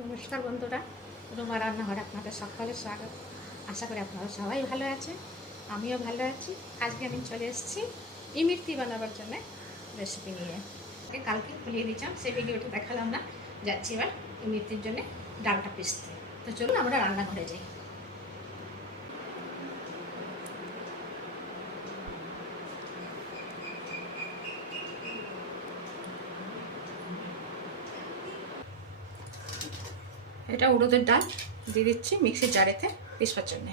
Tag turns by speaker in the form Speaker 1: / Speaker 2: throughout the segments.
Speaker 1: নমস্কার বন্ধুরা, রুমা রান্নাঘরে আপনাদের সকলের স্বাগত। আশা করি আপনারা সবাই ভালো আছেন, আমিও ভালো আছি। আজকে আমি চলে এসেছি ইমিরতি বানাবার জন্য রেসিপি নিয়ে। কালকে খুলিয়ে দিয়েছিলাম, সেই ভিডিওটা দেখালাম না। যাচ্ছি এবার ইমিরতির জন্য ডালটা পিসতে। তো চলুন আমরা রান্নাঘরে যাই। এটা উড়োদের ডাল দিয়ে দিচ্ছি মিক্সির জারেতে পিসবার জন্যে।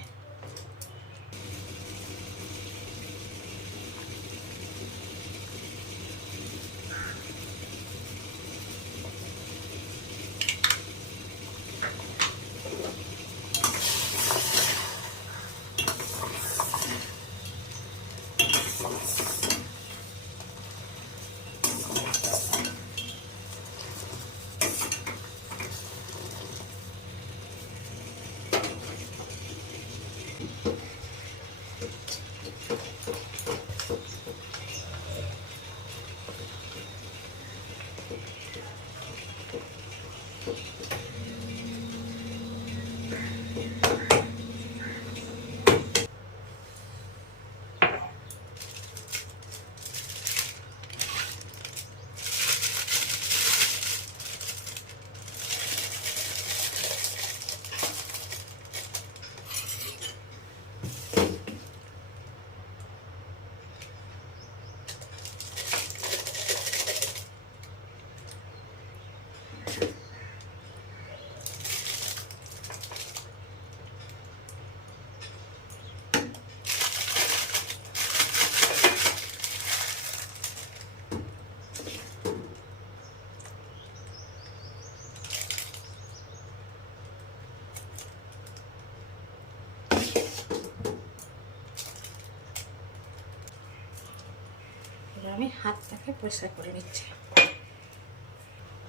Speaker 1: হাতটাকে পরিষ্কার করে নিচ্ছে।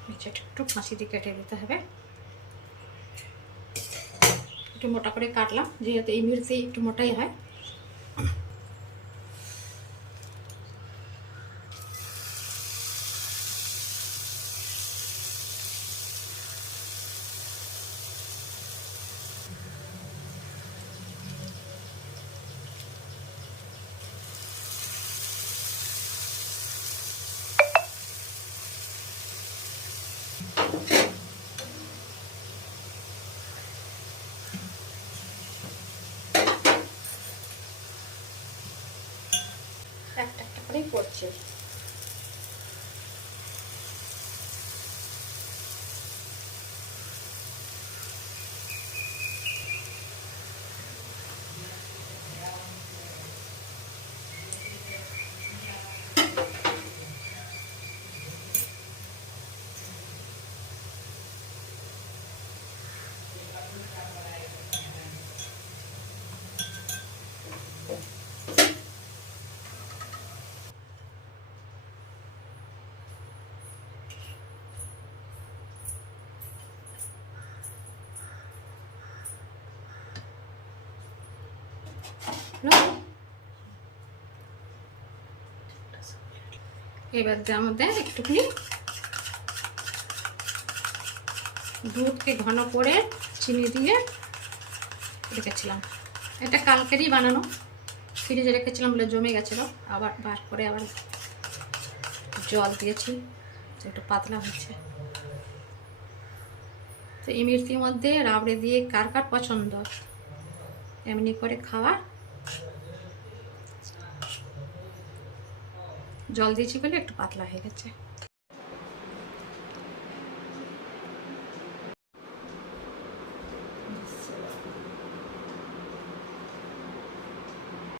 Speaker 1: নিচে একটু ফাঁসি দিয়ে কেটে দিতে হবে। একটু মোটা করে কাটলাম, যেহেতু এই মিরচি একটু মোটাই হয়। একটা একটা এবার যার মধ্যে একটুখানি দুধকে ঘন করে চিনি দিয়ে রেখেছিলাম এটা কালকেরই বানানো। ফ্রিজে রেখেছিলাম বলে জমে গেছিল। আবার বার করে আবার জল দিয়েছি একটু পাতলা হচ্ছে। তো এই মধ্যে রাবড়ে দিয়ে কার কার পছন্দ? এমনি করে খাওয়া জল দিয়েছি বলে একটু পাতলা হয়ে গেছে।